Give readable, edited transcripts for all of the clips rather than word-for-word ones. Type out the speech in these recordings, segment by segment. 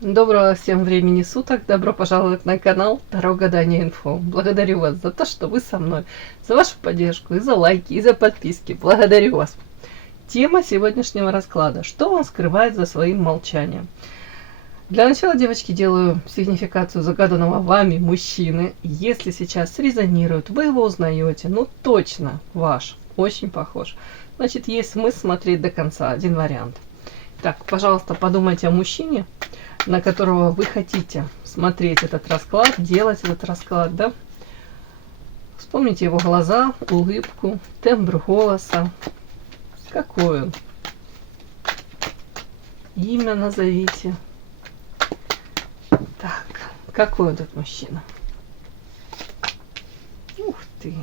Доброго всем времени суток, добро пожаловать на канал Таро Гадание Инфо. Благодарю вас за то, что вы со мной, за вашу поддержку, и за лайки, и за подписки. Благодарю вас. Тема сегодняшнего расклада. Что он скрывает за своим молчанием? Для начала, девочки, делаю сигнификацию загаданного вами мужчины. Если сейчас резонирует, вы его узнаете, ну точно ваш, очень похож. Значит, есть смысл смотреть до конца, один вариант. Так, пожалуйста, подумайте о мужчине, на которого вы хотите смотреть этот расклад, делать этот расклад, да? Вспомните его глаза, улыбку, тембр голоса. Какой он? Имя назовите. Так, какой этот мужчина? Ух ты!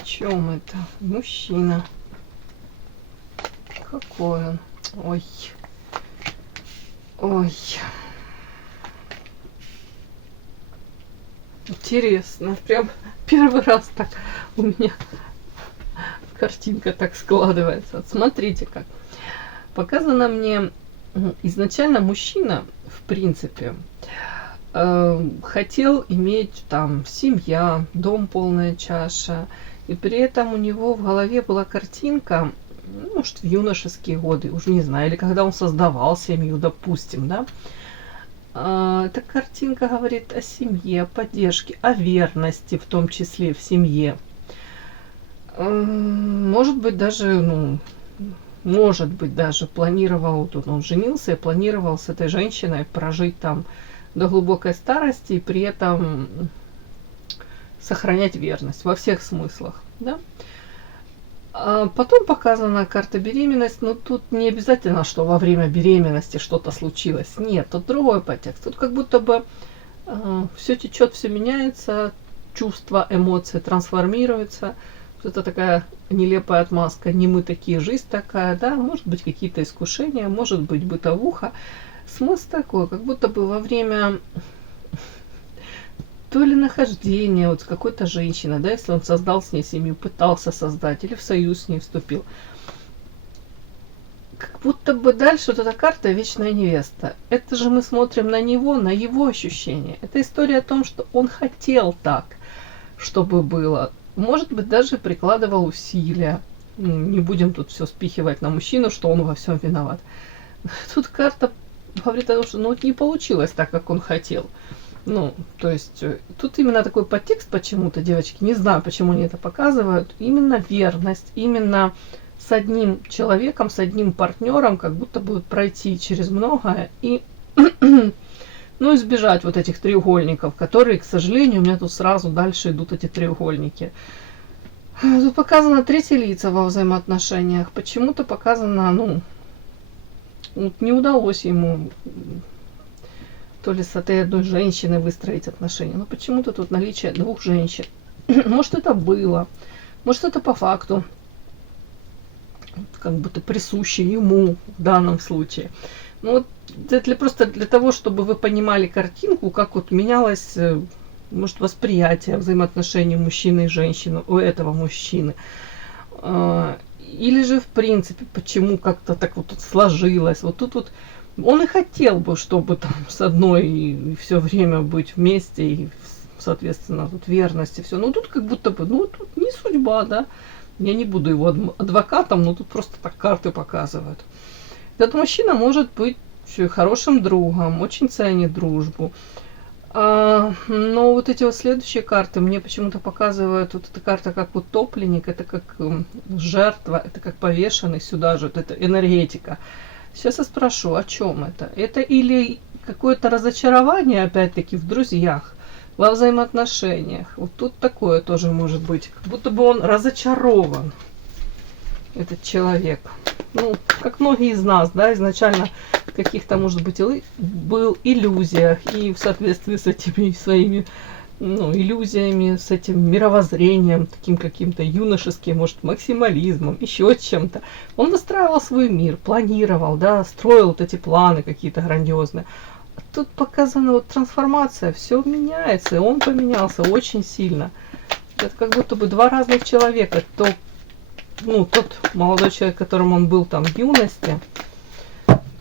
О чем это? Мужчина. Какой он? Ой. Ой. Интересно. Прям первый раз так у меня картинка так складывается. Смотрите как. Показано мне изначально мужчина, в принципе, хотел иметь там семья, дом полная чаша. И при этом у него в голове была картинка, может, в юношеские годы, уже не знаю, или когда он создавал семью, допустим, да. Эта картинка говорит о семье, о поддержке, о верности, в том числе в семье. Может быть, даже, планировал, тут он женился и планировал с этой женщиной прожить там до глубокой старости и при этом сохранять верность во всех смыслах, да. Потом показана карта беременность, но тут не обязательно, что во время беременности что-то случилось. Нет, тут другой подтекст. Тут как будто бы все течет, все меняется, чувства, эмоции трансформируются. Это такая нелепая отмазка. Не мы такие, жизнь такая, да. Может быть, какие-то искушения, может быть, бытовуха. Смысл такой, как будто бы во время то ли нахождение вот с какой-то женщиной, да, если он создал с ней семью, пытался создать, или в союз с ней вступил. Как будто бы дальше вот эта карта «Вечная невеста». Это же мы смотрим на него, на его ощущения. Это история о том, что он хотел так, чтобы было. Может быть, даже прикладывал усилия. Не будем тут все спихивать на мужчину, что он во всем виноват. Тут карта говорит о том, что не получилось так, как он хотел. То есть, тут именно такой подтекст почему-то, девочки, не знаю, почему они это показывают, именно верность, именно с одним человеком, с одним партнером, как будто бы пройти через многое и, избежать вот этих треугольников, которые, к сожалению, у меня тут сразу дальше идут эти треугольники. Тут показано третьи лица во взаимоотношениях, почему-то показано, не удалось ему то ли с этой одной женщиной выстроить отношения. Но почему-то тут наличие двух женщин. Может, это было. Может, это по факту. Как будто присуще ему в данном случае. Просто для того, чтобы вы понимали картинку, как вот менялось, может, восприятие взаимоотношений мужчины и женщины у этого мужчины. Или же, в принципе, почему как-то так вот сложилось. Вот тут вот он и хотел бы, чтобы там с одной и все время быть вместе, и, соответственно, тут верность и все. Но тут как будто бы, тут не судьба, да. Я не буду его адвокатом, но тут просто так карты показывают. Этот мужчина может быть хорошим другом, очень ценит дружбу. Но вот эти вот следующие карты мне почему-то показывают, вот эта карта как утопленник, это как жертва, это как повешенный сюда же, вот это энергетика. Сейчас я спрошу, о чем это? Это или какое-то разочарование, опять-таки, в друзьях, во взаимоотношениях. Вот тут такое тоже может быть. Как будто бы он разочарован, этот человек. Как многие из нас, да, изначально в каких-то, может быть, был иллюзиях, и в соответствии с этими своими иллюзиями, с этим мировоззрением, таким каким-то юношеским, может, максимализмом, еще чем-то. Он выстраивал свой мир, планировал, да, строил вот эти планы какие-то грандиозные. А тут показана вот трансформация, все меняется, и он поменялся очень сильно. Это как будто бы два разных человека. То ну, тот молодой человек, которым он был там в юности,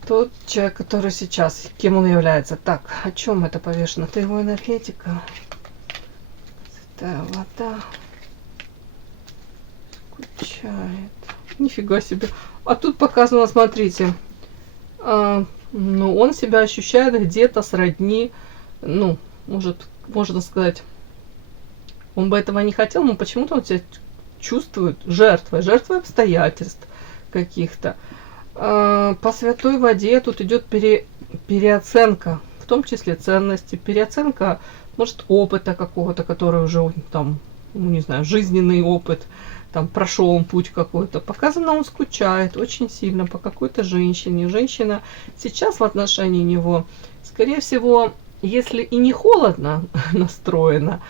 тот человек, который сейчас, кем он является. Так, о чем это повешено? Это его энергетика. Святая вода. Скучает. Нифига себе. А тут показано, смотрите. Ну, он себя ощущает где-то сродни, ну, можно сказать, он бы этого не хотел, но почему-то он себя чувствует жертвой обстоятельств каких-то. По святой воде тут идет переоценка, в том числе ценности, переоценка, может, опыта какого-то, который уже там, ну, не знаю, жизненный опыт, там прошел он путь какой-то. Показано, он скучает очень сильно по какой-то женщине. Женщина сейчас в отношении него, скорее всего, если и не холодно настроена,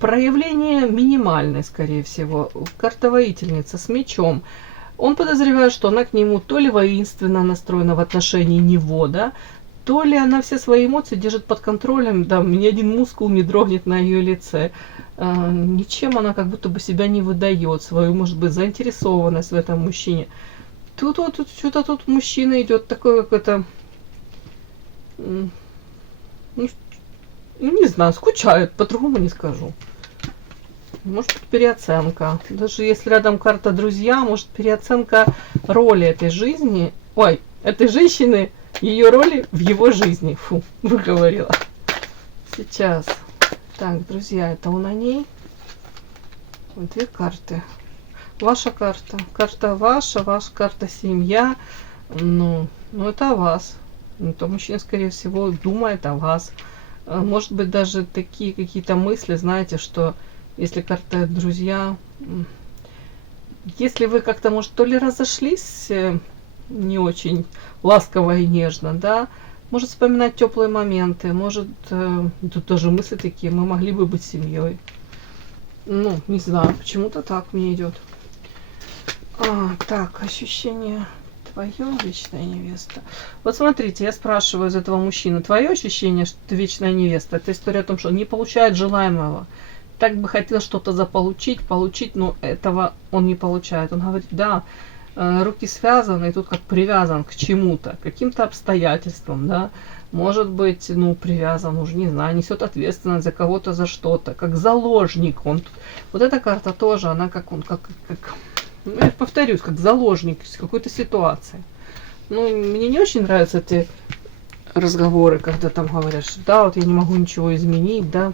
проявление минимальное, скорее всего. Карта воительница с мечом. Он подозревает, что она к нему то ли воинственно настроена в отношении него, да, то ли она все свои эмоции держит под контролем, да, ни один мускул не дрогнет на ее лице. Ничем она как будто бы себя не выдает, свою, может быть, заинтересованность в этом мужчине. Тут что-то тут мужчина идет такой какой-то, ну, не знаю, скучает, по-другому не скажу. Может быть, переоценка. Даже если рядом карта друзья, может, переоценка роли этой жизни, ой, этой женщины, ее роли в его жизни. Фу, выговорила. Сейчас. Так, друзья, это он о ней. Вот две карты. Ваша карта. Карта ваша карта семья. Ну, это о вас. Ну, то мужчина, скорее всего, думает о вас. Может быть, даже такие какие-то мысли, знаете, что если карта друзья, если вы как-то, может, то ли разошлись не очень ласково и нежно, да, может вспоминать теплые моменты, может, тут даже мысли такие, мы могли бы быть семьей. Ну, не знаю, почему-то так мне идет. Так, ощущение твое, вечная невеста. Вот смотрите, я спрашиваю из этого мужчины, твое ощущение, что ты вечная невеста, это история о том, что не получает желаемого. Так бы хотел что-то заполучить, но этого он не получает. Он говорит, да, руки связаны, и тут как привязан к чему-то, к каким-то обстоятельствам, да, может быть, ну, привязан, уже не знаю, несет ответственность за кого-то, за что-то, как заложник он. Вот эта карта тоже, она как он, ну, я повторюсь, как заложник какой-то ситуации. Ну, мне не очень нравятся эти разговоры, когда там говорят, что да, вот я не могу ничего изменить, да.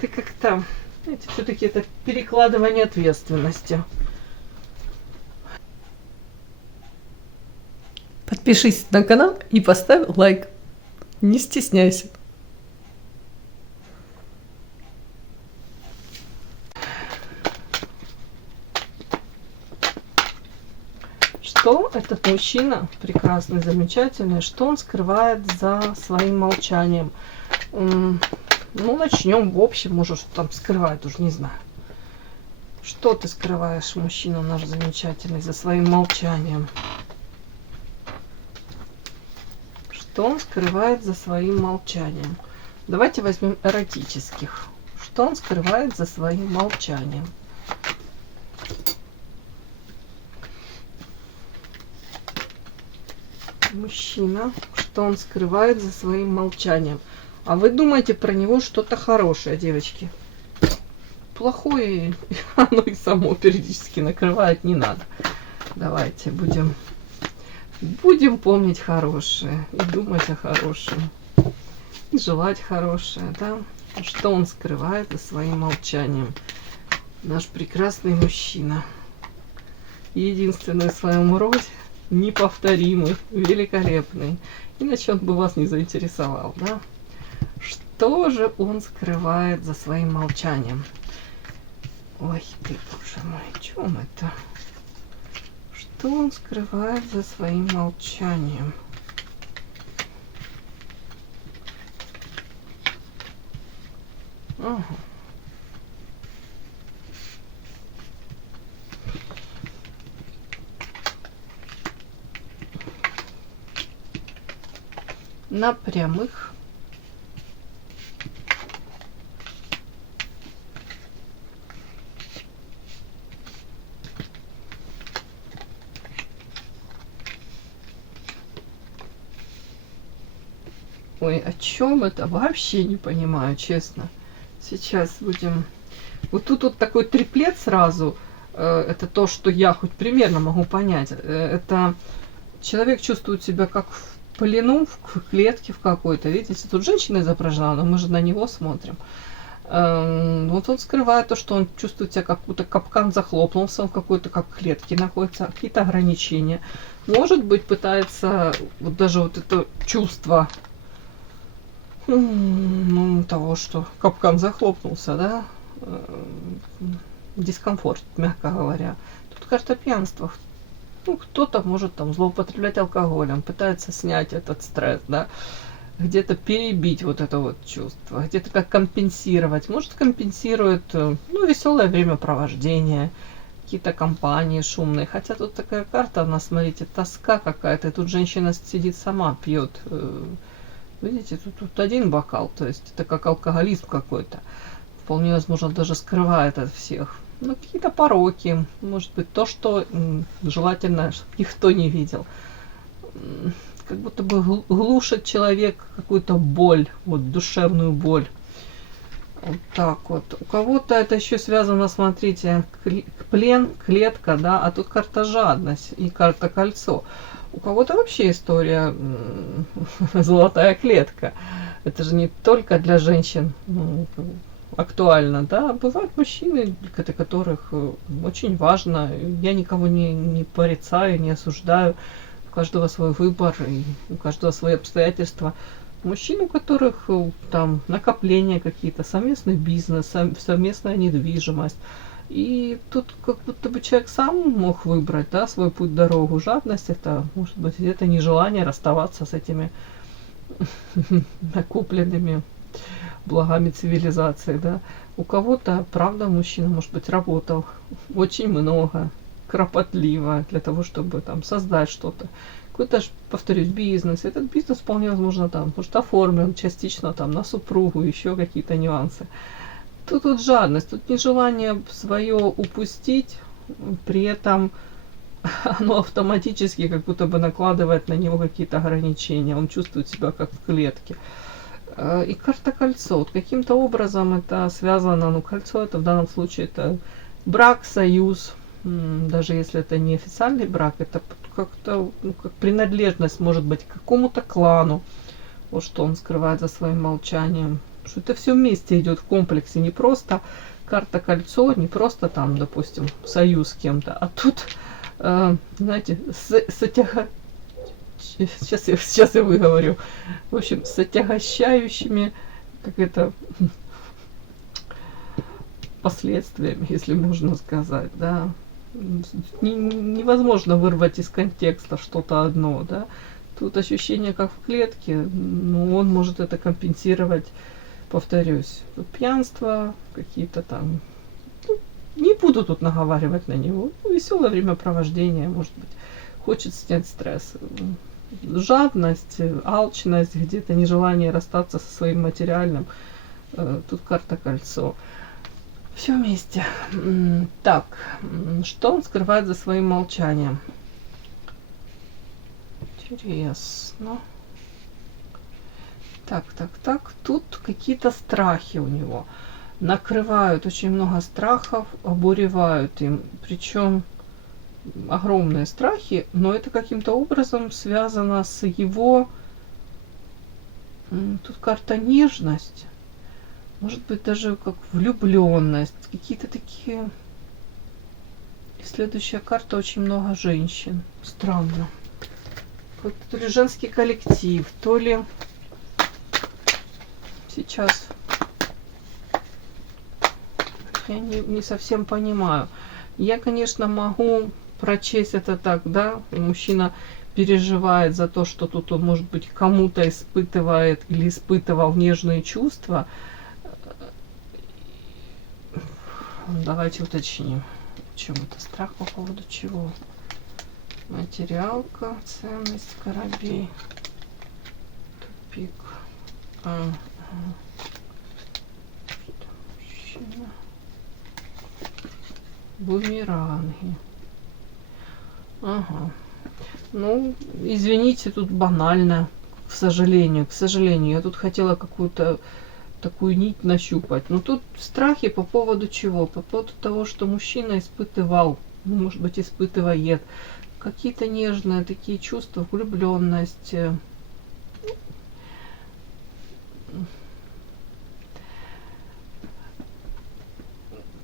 Ты как-то, знаете, все-таки это перекладывание ответственности. Подпишись на канал и поставь лайк. Не стесняйся. Что этот мужчина, прекрасный, замечательный, что он скрывает за своим молчанием? Ну, начнем в общем, может, что там скрывает, уже не знаю. Что ты скрываешь, мужчина наш замечательный, за своим молчанием? Что он скрывает за своим молчанием? Давайте возьмем эротических. Что он скрывает за своим молчанием? Мужчина, что он скрывает за своим молчанием? А вы думаете про него что-то хорошее, девочки? Плохое оно и само периодически накрывает, не надо. Давайте будем помнить хорошее и думать о хорошем. И желать хорошее, да? Что он скрывает за своим молчанием? Наш прекрасный мужчина. Единственный в своем роде, неповторимый, великолепный. Иначе он бы вас не заинтересовал, да? Что же он скрывает за своим молчанием? Ой, ты, боже мой, о чем это? Что он скрывает за своим молчанием? Ага. На прямых. Ой, о чем это? Вообще не понимаю, честно. Сейчас будем... Вот тут вот такой триплет сразу. Это то, что я хоть примерно могу понять. Это человек чувствует себя как в плену, в клетке в какой-то. Видите, тут женщина изображена, но мы же на него смотрим. Вот он скрывает то, что он чувствует себя, как будто капкан захлопнулся, он какой-то как в клетке находится, какие-то ограничения. Может быть, пытается вот даже вот это чувство того, что капкан захлопнулся, да, дискомфорт, мягко говоря. Тут карта пьянства. Ну, кто-то может там злоупотреблять алкоголем, пытается снять этот стресс, да, где-то перебить вот это вот чувство, где-то как компенсировать. Может, компенсирует, ну, веселое времяпровождение, какие-то компании шумные. Хотя тут такая карта, она, смотрите, тоска какая-то. И тут женщина сидит сама, пьет. Видите, тут один бокал, то есть это как алкоголизм какой-то. Вполне возможно, даже скрывает от всех. Ну, какие-то пороки, может быть, то, что желательно, чтобы никто не видел. Как будто бы глушит человек какую-то боль, вот душевную боль. Вот так вот. У кого-то это еще связано, смотрите, плен, клетка, да, а тут карта жадность и карта кольцо. У кого-то вообще история золотая клетка. Это же не только для женщин актуально, да. Бывают мужчины, для которых очень важно. Я никого не порицаю, не осуждаю. У каждого свой выбор, и у каждого свои обстоятельства. Мужчин, у которых там накопления какие-то, совместный бизнес, совместная недвижимость. И тут как будто бы человек сам мог выбрать, да, свой путь, дорогу. Жадность — это, может быть, это нежелание расставаться с этими накопленными благами цивилизации, да. У кого-то, правда, мужчина, может быть, работал очень много, кропотливо для того, чтобы там создать что-то. Какой-то, повторюсь, бизнес. Этот бизнес вполне возможно там, может, оформлен частично там на супругу, еще какие-то нюансы. Тут вот жадность, тут нежелание свое упустить, при этом оно автоматически как будто бы накладывает на него какие-то ограничения. Он чувствует себя как в клетке. И карта кольцо. Вот каким-то образом это связано, ну, кольцо это в данном случае это брак, союз. Даже если это не официальный брак, это как-то, ну, как принадлежность, может быть, к какому-то клану. Вот что он скрывает за своим молчанием. Что это все вместе идет в комплексе, не просто карта кольцо, не просто там, допустим, союз с кем-то, а тут, знаете, сейчас я выговорю, в общем, с отягощающими, как это, последствиями, если можно сказать, да. Невозможно вырвать из контекста что-то одно, да. Тут ощущение как в клетке, но он может это компенсировать, повторюсь, пьянство, какие-то там, ну, не буду тут наговаривать на него, веселое времяпровождение, может быть, хочет снять стресс. Жадность, алчность, где-то нежелание расстаться со своим материальным. Тут карта кольцо. Все вместе. Так, что он скрывает за своим молчанием? Интересно. Так. Тут какие-то страхи у него. Накрывают очень много страхов, обуревают им. Причем огромные страхи, но это каким-то образом связано с его... Тут карта нежность. Может быть, даже как влюбленность. Какие-то такие... И следующая карта очень много женщин. Странно. То ли женский коллектив, то ли... Сейчас... Я не совсем понимаю. Я, конечно, могу прочесть это так, да, мужчина переживает за то, что тут он, может быть, кому-то испытывает или испытывал нежные чувства. Давайте уточним. Чем это страх по поводу чего? Материалка, ценность, корабей, тупик. Бумеранги. Ага. Ну, извините, тут банально. к сожалению, я тут хотела какую-то такую нить нащупать. Но тут страхи по поводу чего? По поводу того, что мужчина испытывал, ну, может быть, испытывает какие-то нежные такие чувства, влюбленность,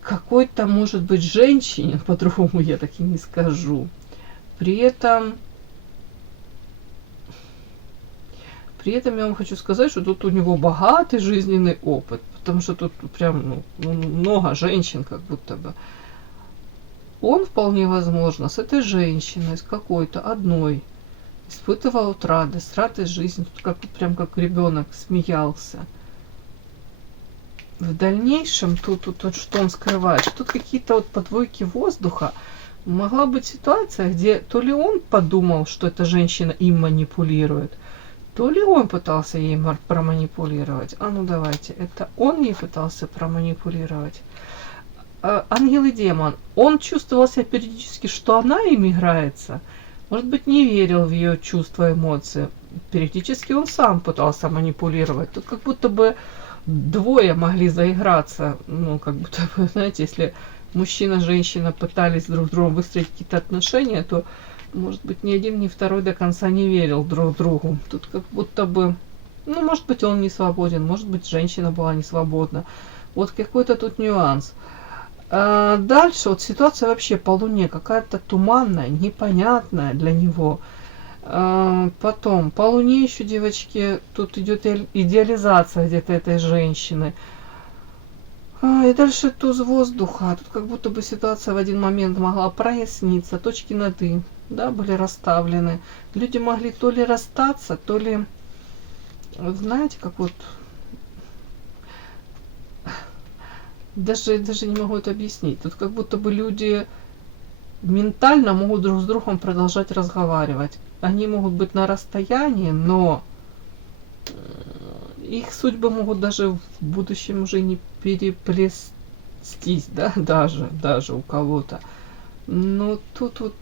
какой-то, может быть, женщине, по-другому я так и не скажу. При этом я вам хочу сказать, что тут у него богатый жизненный опыт, потому что тут прям много женщин как будто бы. Он вполне возможно с этой женщиной, с какой-то одной, испытывал вот радость жизни, тут прям как ребенок смеялся. В дальнейшем тут что он скрывает, тут какие-то вот подвойки воздуха. Могла быть ситуация, где то ли он подумал, что эта женщина им манипулирует, то ли он пытался ей проманипулировать. А ну давайте, это он ей пытался проманипулировать. Ангел и демон. Он чувствовал себя периодически, что она им играется. Может быть, не верил в ее чувства, эмоции. Периодически он сам пытался манипулировать. Тут как будто бы двое могли заиграться. Ну, как будто бы, знаете, если мужчина и женщина пытались друг с другом выстроить какие-то отношения, то, может быть, ни один, ни второй до конца не верил друг другу. Тут как будто бы, ну, может быть, он не свободен, может быть, женщина была не свободна. Вот какой-то тут нюанс. А дальше вот ситуация вообще по Луне какая-то туманная, непонятная для него. Потом по Луне еще, девочки, тут идет идеализация где-то этой женщины. И дальше туз воздуха. Тут как будто бы ситуация в один момент могла проясниться, точки над «и», да, были расставлены. Люди могли то ли расстаться, то ли, знаете, как вот даже не могу это объяснить. Тут как будто бы люди ментально могут друг с другом продолжать разговаривать. Они могут быть на расстоянии, но их судьбы могут даже в будущем уже не переплестись, да, даже у кого-то. Но тут вот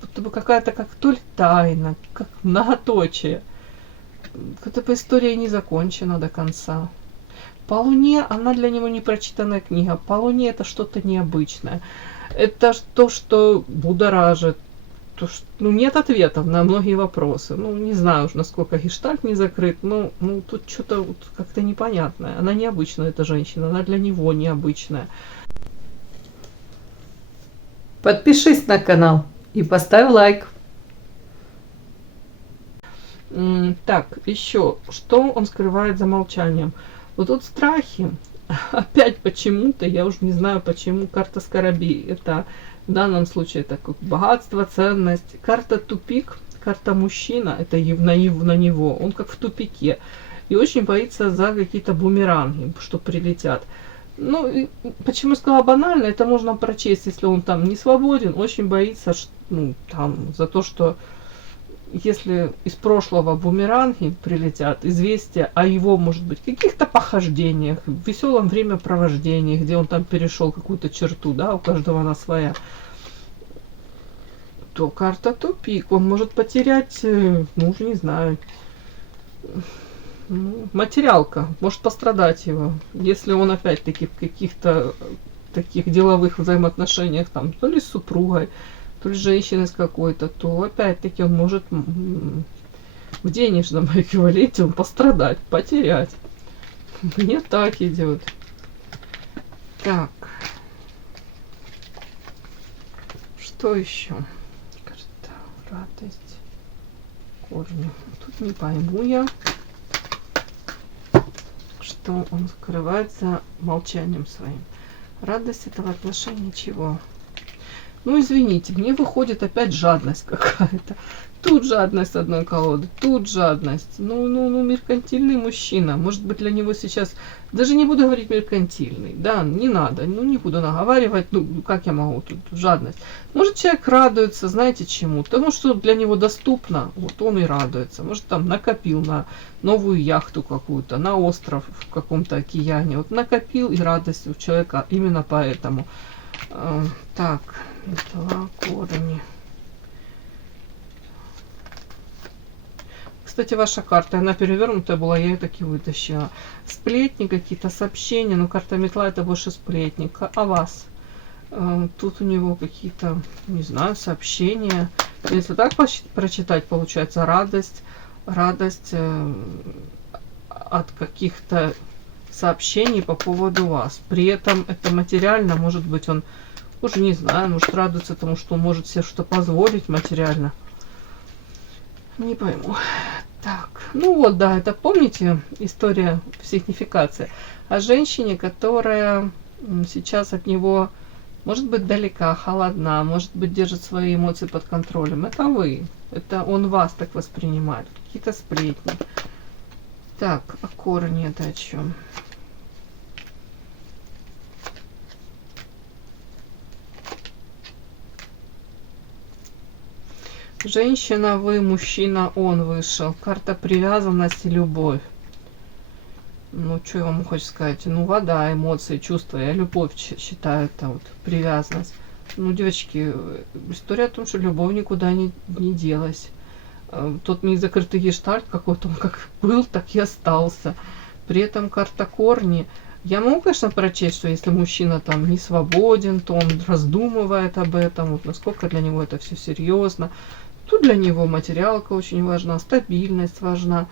будто бы какая-то как то ли тайна, как многоточие. Какая-то бы история не закончена до конца. По Луне она для него не прочитанная книга. По Луне это что-то необычное. Это то, что будоражит. То, что, ну, нет ответов на многие вопросы. Ну, не знаю уж, насколько гештальт не закрыт, но ну, тут что-то вот как-то непонятное. Она необычная, эта женщина. Она для него необычная. Подпишись на канал и поставь лайк. Так, еще, что он скрывает за молчанием? Вот тут страхи. Опять почему-то, я уже не знаю почему, карта скоробей. Это в данном случае это как богатство, ценность. Карта тупик, карта мужчина, это на него. Он как в тупике. И очень боится за какие-то бумеранги, что прилетят. Ну, почему сказала банально, это можно прочесть, если он там не свободен, очень боится, ну, там, за то, что если из прошлого бумеранги прилетят, известия о его, может быть, каких-то похождениях, веселом времяпровождении, где он там перешел какую-то черту, да, у каждого она своя, то карта тупик. Он может потерять, ну, уже не знаю, материалка, может пострадать его, если он опять-таки в каких-то таких деловых взаимоотношениях, там, то ли с супругой, то ли женщиной с какой-то, то опять-таки он может в денежном эквиваленте он пострадать, потерять. Мне так идет. Так. Что еще? Карта, радость, корни. Тут не пойму я, что он скрывает за молчанием своим. Радость этого отношения чего? Ну, извините, мне выходит опять жадность какая-то. Тут жадность одной колоды, тут жадность. Ну, меркантильный мужчина. Может быть, для него сейчас... Даже не буду говорить меркантильный. Да, не надо. Ну, не буду наговаривать. Ну, как я могу тут? Жадность. Может, человек радуется, знаете, чему? Тому, что для него доступно. Вот он и радуется. Может, там накопил на новую яхту какую-то, на остров в каком-то океане. Вот накопил, и радость у человека именно поэтому. Так, метла, корни. кстати, ваша карта, она перевернутая была, я ее таки вытащила. Сплетни какие-то, сообщения, ну карта метла это больше сплетник. А вас? Тут у него какие-то, не знаю, сообщения. Если так прочитать, получается радость от каких-то сообщений по поводу вас. При этом это материально, может быть, он уже не знаю, может радуется тому, что он может себе что-то позволить материально. Не пойму. Так, ну вот, да, это помните история сигнификации о женщине, которая сейчас от него может быть далека, холодна, может быть держит свои эмоции под контролем. Это вы, это он вас так воспринимает, какие-то сплетни. Так, а корни это о чем? Женщина вы, мужчина он вышел. Карта привязанность и любовь. Ну, что я вам хочу сказать? Ну, вода, эмоции, чувства. Я любовь считаю, это вот привязанность. Ну, девочки, история о том, что любовь никуда не делась. Тот незакрытый гештальт какой-то, он как был, так и остался. При этом карта корни. Я могу, конечно, прочесть, что если мужчина там не свободен, то он раздумывает об этом, вот насколько для него это все серьезно. Тут для него материалка очень важна, стабильность важна.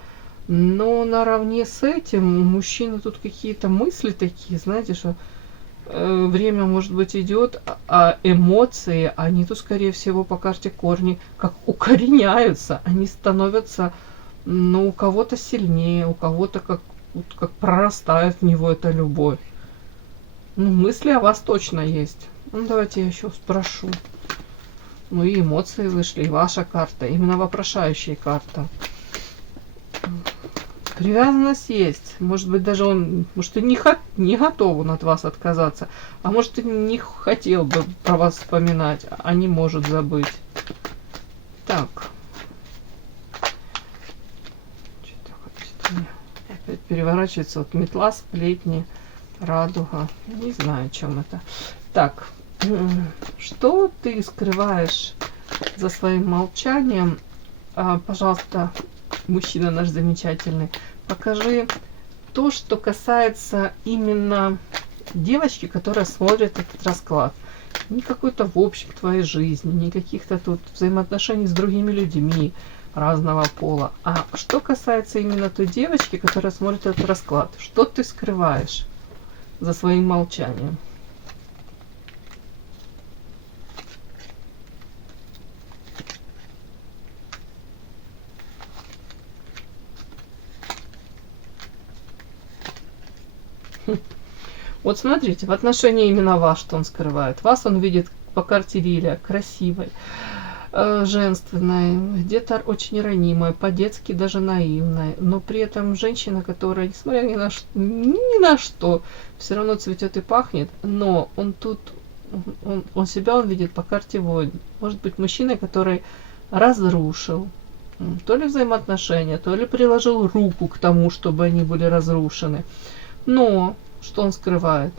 Но наравне с этим у мужчины тут какие-то мысли такие, знаете, что время, может быть, идет, а эмоции, они тут, скорее всего, по карте корни как укореняются, они становятся, ну, у кого-то сильнее, у кого-то как прорастает в него эта любовь. Ну, мысли о вас точно есть. Ну, давайте я еще спрошу. Ну, и эмоции вышли, и ваша карта, именно вопрошающая карта. Привязанность есть. Может быть, даже он, может, и не готов он от вас отказаться, а может, и не хотел бы про вас вспоминать, а не может забыть. Так. Что-то хочет мне опять переворачивается. Вот метла, сплетни, радуга. Не знаю, о чем это. Так. Что ты скрываешь за своим молчанием? Пожалуйста, мужчина наш замечательный, покажи то, что касается именно девочки, которая смотрит этот расклад. Не какой-то в общем твоей жизни, не каких-то тут взаимоотношений с другими людьми разного пола. А что касается именно той девочки, которая смотрит этот расклад. Что ты скрываешь за своим молчанием? Вот смотрите, в отношении именно вас, что он скрывает. Вас он видит по карте Лилия, красивой, женственной, где-то очень ранимой, по-детски даже наивной, но при этом женщина, которая, несмотря ни на что, все равно цветет и пахнет, но он тут, он себя он видит по карте воин. Может быть, мужчина, который разрушил то ли взаимоотношения, то ли приложил руку к тому, чтобы они были разрушены. Но что он скрывает?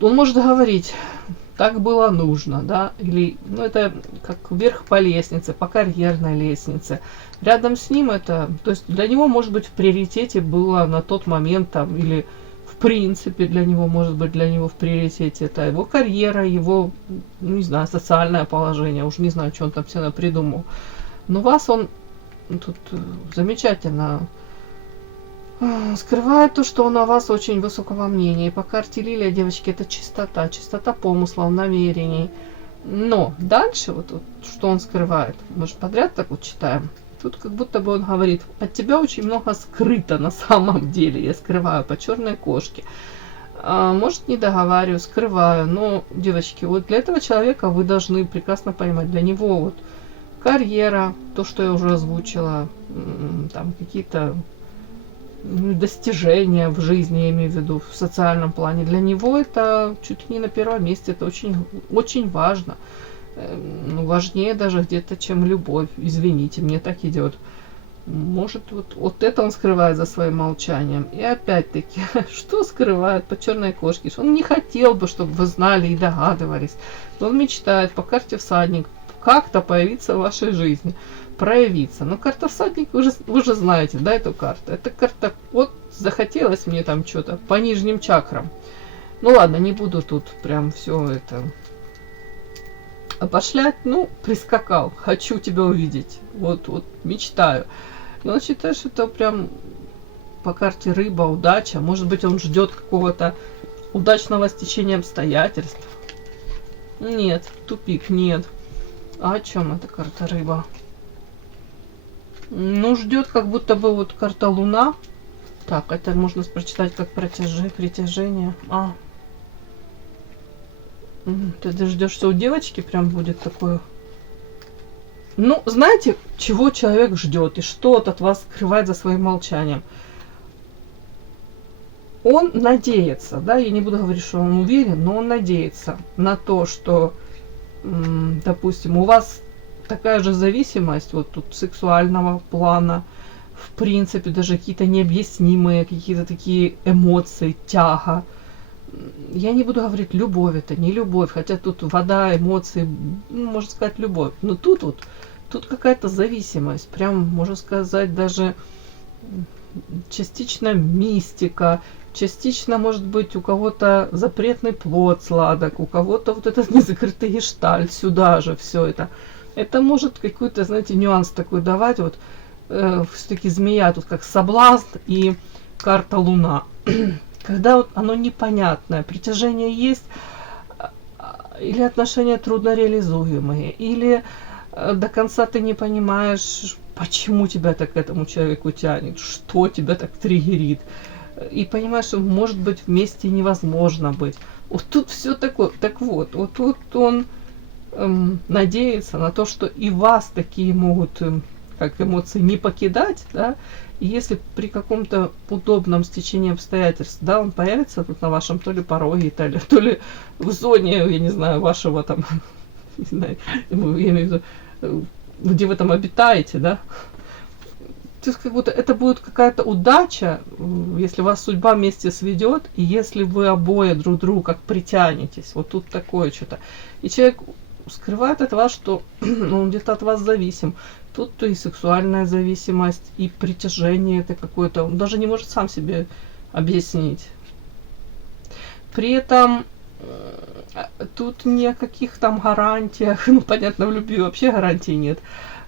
Он может говорить, так было нужно, да, или, ну, это как вверх по лестнице, по карьерной лестнице. Рядом с ним это, то есть для него, может быть, в приоритете было на тот момент, там, или в принципе для него, может быть, для него в приоритете это его карьера, его, ну, не знаю, социальное положение, уж не знаю, что он там себе напридумал. Но вас он тут замечательно скрывает то, что он о вас очень высокого мнения. И по карте Лилия, девочки, это чистота помыслов, намерений. Но дальше, вот что он скрывает, мы же подряд так вот читаем. Тут как будто бы он говорит, от тебя очень много скрыто на самом деле. Я скрываю по черной кошке. Может, не договариваю, скрываю. Но, девочки, вот для этого человека вы должны прекрасно понимать, для него вот карьера, то, что я уже озвучила, там какие-то достижения в жизни, я имею в виду, в социальном плане. Для него это чуть ли не на первом месте, это очень, очень важно. Ну, важнее даже где-то, чем любовь. Извините, мне так идет. Может, вот это он скрывает за своим молчанием. И опять-таки, что скрывает по черной кошке? Он не хотел бы, чтобы вы знали и догадывались. Он мечтает по карте всадник, как-то появиться в вашей жизни, проявиться. Но карта всадник, вы уже знаете, да, эту карту. Эта карта, вот захотелось мне там что-то по нижним чакрам. Ну ладно, не буду тут прям все это опошлять. Ну, прискакал, хочу тебя увидеть. Вот мечтаю. Но он считает, что это прям по карте рыба, удача. Может быть, он ждет какого-то удачного стечения обстоятельств. Нет, тупик, нет. А о чем эта карта рыба? Ну, ждет как будто бы вот карта Луна. Так, это можно прочитать как притяжение. Ты ждешь, что у девочки прям будет такое. Ну, знаете, чего человек ждет и что от вас скрывает за своим молчанием? Он надеется, да, я не буду говорить, что он уверен, но он надеется на то, что, допустим, у вас такая же зависимость, вот тут сексуального плана, в принципе, даже какие-то необъяснимые, какие-то такие эмоции, тяга. Я не буду говорить, любовь это, не любовь, хотя тут вода, эмоции, можно сказать, любовь. Но тут какая-то зависимость, прям, можно сказать, даже частично мистика, частично, может быть, у кого-то запретный плод сладок, у кого-то вот этот незакрытый гештальт, сюда же все это. Это может какой-то, знаете, нюанс такой давать, вот все-таки змея тут как соблазн и карта Луна. Когда вот оно непонятное, притяжение есть, или отношения трудно реализуемые, или до конца ты не понимаешь, почему тебя так к этому человеку тянет, что тебя так триггерит. И понимаешь, что, может быть, вместе невозможно быть. Вот тут все такое. Так вот тут он надеется на то, что и вас такие могут, как эмоции, не покидать, да, и если при каком-то удобном стечении обстоятельств, да, он появится тут на вашем то ли пороге, то ли в зоне, я не знаю, вашего там, не знаю, я имею в виду, где вы там обитаете, да, то есть как будто это будет какая-то удача, если вас судьба вместе сведет, и если вы обои друг другу как притянетесь, вот тут такое что-то. И человек скрывает от вас, что он где-то от вас зависим. Тут и сексуальная зависимость, и притяжение это какое-то, он даже не может сам себе объяснить. При этом тут ни о каких там гарантиях, ну понятно, в любви вообще гарантий нет.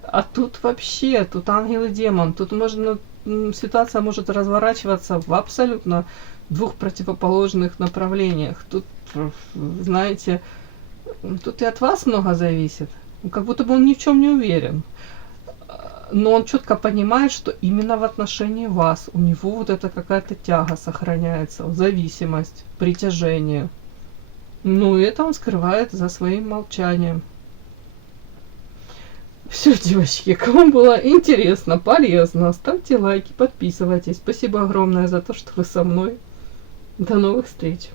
А тут вообще, тут ангел и демон, тут можно, ситуация может разворачиваться в абсолютно двух противоположных направлениях. Тут, знаете, тут и от вас много зависит, как будто бы он ни в чем не уверен. Но он четко понимает, что именно в отношении вас у него вот эта какая-то тяга сохраняется, зависимость, притяжение. Ну и это он скрывает за своим молчанием. Все, девочки, кому было интересно, полезно, ставьте лайки, подписывайтесь. Спасибо огромное за то, что вы со мной. До новых встреч.